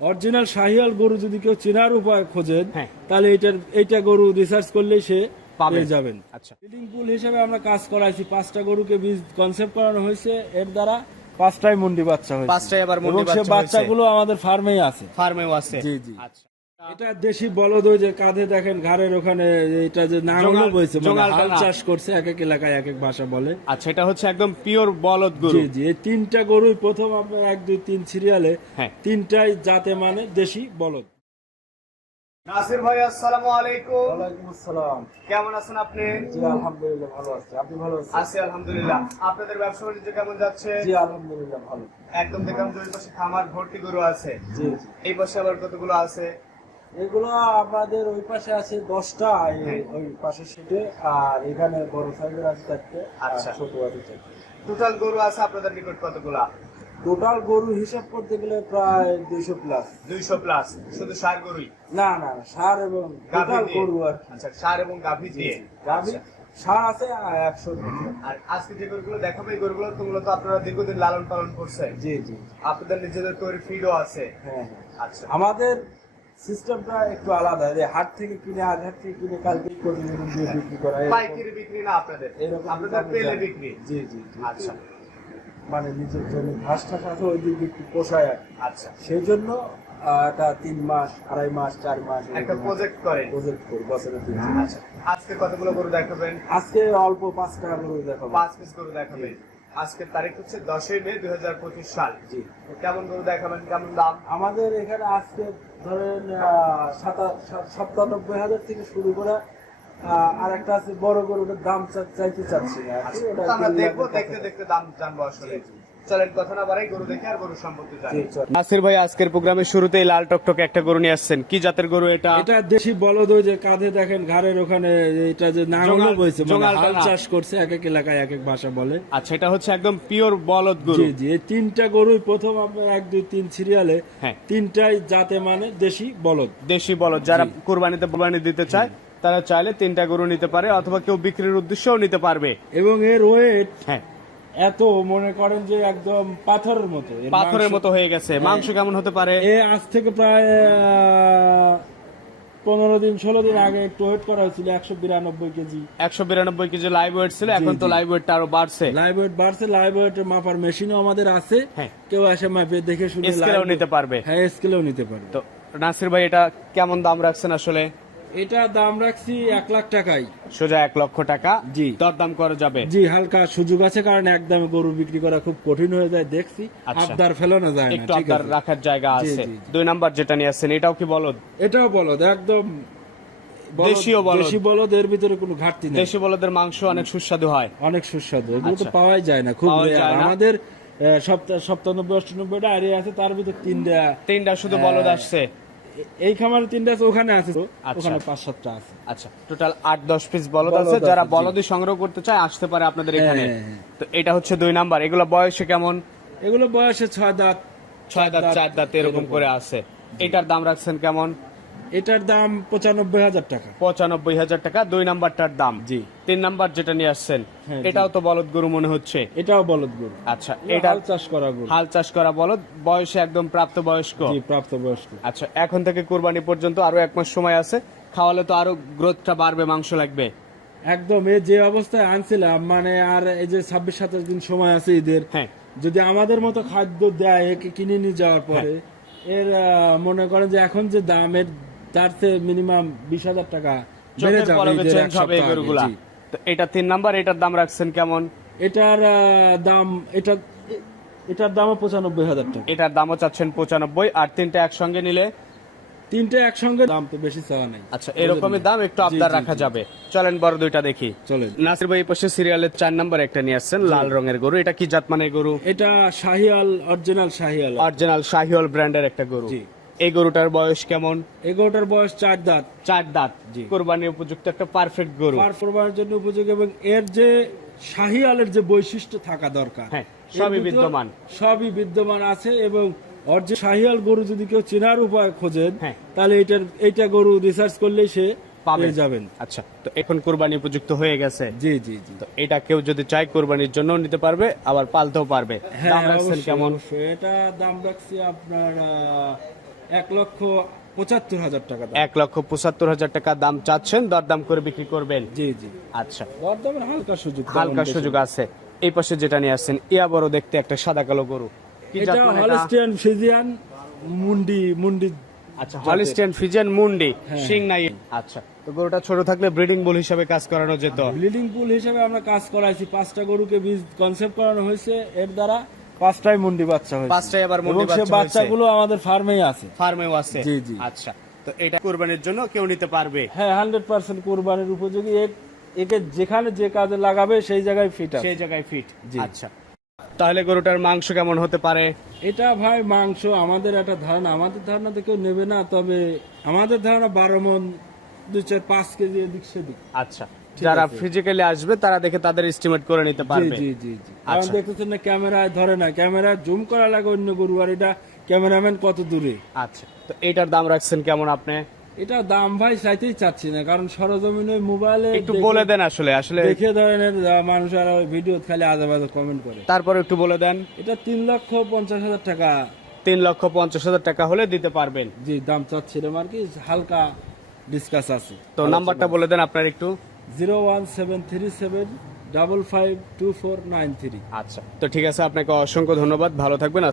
Original Sahiwal গরু যদি কেউ চেনার উপায় খোঁজেন হ্যাঁ। তাহলে এটার এইটা গরু রিসার্চ করলে সে পাবে পেয়ে যাবেন। আচ্ছা। ব্রিডিং পুল হিসেবে আমরা কাজ করাইছি। পাঁচটা গরুকে বীজ কনসেপ্ট করানো হয়েছে। এর দ্বারা পাঁচটাই মুন্ডি বাচ্চা হয়েছে। পাঁচটাই আবার মুন্ডি বাচ্চা। বাচ্চাগুলো আমাদের ফার্মেই আছে। ফার্মেও আছে। জি, জি। আচ্ছা। এটা দেশি বলদ ওই যে কাঁধে দেখেন ঘাড়ের ওখানে এটা যে নাঙল জোগাল- বইছে মানে হাল চাষ করছে এক এক এলাকায় এক এক ভাষা বলে। আচ্ছা এটা হচ্ছে একদম পিওর বলদ গরু। জি জি এই তিনটা গরুই প্রথম আপনার এক দুই তিন সিরিয়ালে হ্যাঁ। তিনটাই জাতে মানে দেশি বলদ। নাসির ভাই আসসালামু আলাইকুম। ওয়ালাইকুম আসসালাম। কেমন আছেন আপনি? জি আলহামদুলিল্লাহ ভালো আছি। আপনি ভালো আছেন? আছি আলহামদুলিল্লাহ। আপনাদের ব্যবসা বাণিজ্য কেমন যাচ্ছে? জি আলহামদুলিল্লাহ ভালো। একদম দেখলাম দুই পাশে খামার ভর্তি গরু আছে। জি। এই পাশে আবার কতগুলো আছে? এগুলো আমাদের ওই পাশে আছে দশটা ওই পাশে সিটে আর এখানে বড় সাইজের আছে চারটে আচ্ছা। ছোট আছে চারটে। টোটাল গরু আছে আপনাদের নিকট কতগুলা? টোটাল গরু হিসাব করতে গেলে প্রায় দুইশো প্লাস দুইশো প্লাস শুধু সার গরুই? না না সার এবং গাভী টোটাল গরু আর আচ্ছা সার এবং গাভী দিয়ে? গাভী আচ্ছা। সার আছে একশো আর আজকে যে গরুগুলো দেখাবো এই গরুগুলো তো মূলত আপনারা দীর্ঘদিন লালন পালন করছেন। জি জি। আপনাদের নিজেদের তৈরি ফিডও আছে। হ্যাঁ হ্যাঁ। আচ্ছা। আমাদের সিস্টেমটা একটু আলাদা যে হাট থেকে কিনে আজ হাট থেকে কিনে কালকে প্রতিদিন দিয়ে বিক্রি করা পাইকারি বিক্রি না আপনাদের? এরকম আপনাদের পেলে বিক্রি? জি জি আচ্ছা। মানে নিজের জন্য ঘাস টাস আছে ওই দিকে একটু পোষায় আর আচ্ছা। সেই জন্য এটা তিন মাস আড়াই মাস চার মাস একটা প্রজেক্ট করেন। প্রজেক্ট করি বছরে তিন আচ্ছা। আজকে কতগুলো গরু দেখাবেন? আজকে অল্প পাঁচটা করে দেখাবো। পাঁচ পিস গরু দেখাবেন। আজকের তারিখ হচ্ছে দশই মে দুই হাজার পঁচিশ সাল। জি। কেমন গরু দেখাবেন? কেমন দাম? আমাদের এখানে আজকে ধরেন সাতা- সাত- সাতানব্বই হাজার থেকে শুরু করে আর একটা আছে বড় গরুটার দাম চাইতে চাচ্ছি ওটা আমরা দেখব দেখতে দেখতে দাম জানব আসলে। চলেন কথা না বাড়াই গরু দেখে আর গরু সম্পর্কে জানি। নাসির ভাই আজকের প্রোগ্রামের শুরুতেই লাল টকটকে একটা গরু নিয়ে আসছেন। কি জাতের গরু এটা? এটা দেশি বলদ ওই যে কাঁধে দেখেন ঘাড়ের ওখানে এটা যে নাঙল জোগাল- বইছে মানে হাল চাষ করছে এক এক এলাকায় এক এক ভাষা বলে। আচ্ছা এটা হচ্ছে একদম পিওর বলদ গরু। জি জি এই তিনটা গরুই প্রথম আপনার এক দুই তিন সিরিয়ালে হ্যাঁ। তিনটাই জাতে মানে দেশি বলদ। দেশি বলদ যারা কুরবানিতে কুরবানি দিতে চায় তারা চাইলে তিনটা গরু নিতে পারে অথবা কেউ বিক্রির উদ্দেশ্যেও নিতে পারবে। এবং এর ওয়েট হ্যাঁ। এত মনে করেন যে একদম পাথরের মতো। পাথরের মতো হয়ে গেছে। মাংস কেমন হতে পারে? এ আজ থেকে প্রায় পনেরো দিন ষোলো দিন আগে একটু ওয়েট করা হয়েছিল একশো বিরানব্বই কেজি। একশো বিরানব্বই কেজি লাইভ ওয়েট ছিল এখন তো। লাইভ ওয়েটটা আরও বাড়ছে। লাইভ ওয়েট বাড়ছে লাইভ ওয়েট মাপার মেশিনও আমাদের আছে। হ্যাঁ। কেউ এসে মাপে দেখে শুনে স্কেলেও নিতে পারবে। হ্যাঁ স্কেলেও নিতে পারবে। তো নাসির ভাই এটা কেমন দাম রাখছেন আসলে? এটা দাম রাখছি এক লাখ টাকাই সোজা এক লক্ষ টাকা জি। দরদাম করা যাবে জি হালকা সুযোগ আছে কারণ একদম গরু বিক্রি করা খুব কঠিন হয়ে যায় দেখছি আচ্ছা। আবদার ফেলানো যায় না একটু ঠিক আছে রাখার জায়গা আছে। দুই নাম্বার যেটা নিয়ে আসছেন এটাও কি বলদ এটাও বলদ একদম দেশীয় বলদ। দেশি বলদ এর ভিতরে কোনো ঘাটতি নেই দেশি বলদের মাংস অনেক সুস্বাদু হয় অনেক সুস্বাদু এগুলো তো আচ্ছা। পাওয়াই যায় না খুব। আমাদের আহ, সপ্তাহ- সপ্তানব্বই অষ্টানব্বইটা আছে তার ভিতরে তিনটা তিনটা শুধু বলদ। আসছে এই খামারে তিনটা আছে ওখানে আছে আচ্ছা। ওখানে পাঁচ সাতটা আছে। আচ্ছা টোটাল আট দশ পিস বলদ আছে যারা। বলদি সংগ্রহ করতে চায় আসতে পারে আপনাদের এখানে। হ্যাঁ, হ্যাঁ। তো এটা হচ্ছে দুই নাম্বার। এগুলো বয়সে কেমন? এগুলো বয়সে ছয় দাঁত ছয় দাঁত চার দাঁত এরকম করে আছে। এটার দাম রাখছেন কেমন? এটার দাম পঁচানব্বই হাজার টাকা। পঁচানব্বই হাজার টাকা দুই নাম্বারটার দাম। জি। তিন নাম্বার যেটা নিয়ে আসছেন হ্যাঁ, এটাও তো বলদ গরু মনে হচ্ছে? এটাও বলদ গরু। আচ্ছা এটা এটা হাল চাষ করা গরু। হাল চাষ করা বলদ বয়সে একদম প্রাপ্ত বয়স্ক জি প্রাপ্ত বয়স্ক আচ্ছা এখন থেকে কুরবানি পর্যন্ত আরও এক মাস সময় আছে খাওয়ালে তো আরও গ্রোথটা বাড়বে মাংস লাগবে। একদম এই যে অবস্থায় আনছিলাম মানে আর এই যে ছাব্বিশ সাতাশ দিন সময় আছে ঈদের হ্যাঁ। যদি আমাদের মতো খাদ্য দেয় একে কিনে নিয়ে যাওয়ার পরে এর মনে করেন যে এখন যে দামের তার চেয়ে মিনিমাম বিশ হাজার টাকা বেড়ে যাবে এটা তিন নাম্বার এটার দাম রাখছেন কেমন? এটার দাম এটা এটার দামও পঁচানব্বই হাজার টাকা। এটার দামও চাচ্ছেন পঁচানব্বই আর তিনটা একসঙ্গে নিলে? তিনটে একসঙ্গে দাম তো বেশি চাওয়া নেই। আচ্ছা এরকমই দাম একটু আবদার রাখা যাবে। চলেন বড় দুইটা দেখি। চলে নাসির ভাই পাশে সিরিয়ালের চার নাম্বার একটা নিয়ে আসছেন লাল রঙের গরু। এটা কি জাত মানে গরু? এটা শাহিয়াল অরিজিনাল শাহিয়াল অরিজিনাল শাহিওয়াল ব্র্যান্ডের একটা গরু। জি। এই গরুটার বয়স কেমন? এগারোটার বয়স চার দাঁত। চার দাঁত জি। কোরবানি উপযুক্ত একটা পারফেক্ট গরু। পার করবার জন্য উপযোগী এবং এর যে শাহিয়ালের যে বৈশিষ্ট্য থাকা দরকার হ্যাঁ, সবই বিদ্যমান। সবই বিদ্যমান আছে এবং অরিজিনাল শাহিয়াল গরু যদি কেউ চেনার উপায় খোঁজেন হ্যাঁ। তাহলে এটার এইটা গরু রিসার্চ করলেই সে পেয়ে যাবেন। আচ্ছা তো এখন কোরবানি উপযুক্ত হয়ে গেছে। জি জি জি। তো এটা কেউ যদি চায় কোরবানির জন্য নিতে পারবে আবার পালতেও পারবে। হ্যাঁ দাম রাখছেন কেমন? এটা দাম রাখছি আপনার এক লক্ষ পঁচাত্তর হাজার টাকা এক লক্ষ পঁচাত্তর হাজার টাকা দাম চাচ্ছেন দরদাম করে বিক্রি করবেন? জি জি। আচ্ছা। দরদামের হালকা সুযোগ হালকা সুযোগ আছে। এই পাশে যেটা নিয়ে আসছেন ইয়া বড় দেখতে একটা সাদা কালো গরু। কি এটা মানে এটা? হলস্টিয়ান ফিজিয়ান মুন্ডি মুন্ডি আচ্ছা হলিস্টিয়ান ফিজিয়ান মুন্ডি হ্যাঁ। শিং নাই। আচ্ছা তো গরুটা ছোট থাকলে ব্রিডিং বুল হিসাবে কাজ করানো যেত? ব্লিডিং পুল হিসেবে আমরা কাজ করাইছি। পাঁচটা গরুকে বীজ কনসেপ্ট করানো হয়েছে। এর দ্বারা পাঁচটাই মুন্ডি বাচ্চা হয়েছে। পাঁচটাই আবার মুন্ডি বাচ্চা হয়েছে। বাচ্চাগুলো আমাদের ফার্মেই আছে। ফার্মেও আছে? জি, জি। আচ্ছা। তো এটা কোরবানির জন্য কেউ নিতে পারবে? হ্যাঁ হান্ড্রেড পার্সেন্ট কোরবানির উপযোগী। এ- একে যেখানে যে কাজে লাগাবে সেই জায়গায় ফিট আছে। সেই জায়গায় ফিট জি। আচ্ছা। তাহলে গরুটার মাংস কেমন হতে পারে? এটা ভাই মাংস আমাদের একটা ধারণা। আমাদের ধারণা তো কেউ নেবে না তবে আমাদের ধারণা বারো মন দুই চার পাঁচ কেজি এদিক সেদিক। আচ্ছা। যারা ফিজিক্যালি আসবে তারা দেখে তাদের এস্টিমেট করে নিতে পারবে। জি জি জি। কারণ আচ্ছা। দেখতেছেন না ক্যামেরায় ধরে না। ক্যামেরা জুম করা লাগে অন্য গরু আর এটা ক্যামেরাম্যান কত দূরে? আচ্ছা তো এটার দাম রাখছেন কেমন আপনি? এটা দাম ভাই চাইতেই চাচ্ছি না কারণ সরজমিনে মোবাইলে একটু বলে দেন আসলে আসলে দেখে ধরেন মানুষ আর ভিডিও খালি আজে বাজে কমেন্ট করে। তারপর একটু বলে দেন। এটা তিন লক্ষ পঞ্চাশ হাজার টাকা। তিন লক্ষ পঞ্চাশ হাজার টাকা হলে দিতে পারবেন। জি দাম চাচ্ছিলাম আর কি হালকা ডিসকাস আছে। তো নাম্বারটা বলে দেন আপনার একটু। Zero one seven three seven double five two four nine three. আচ্ছা তো ঠিক আছে, আপনাকে অসংখ্য ধন্যবাদ, ভালো থাকবেন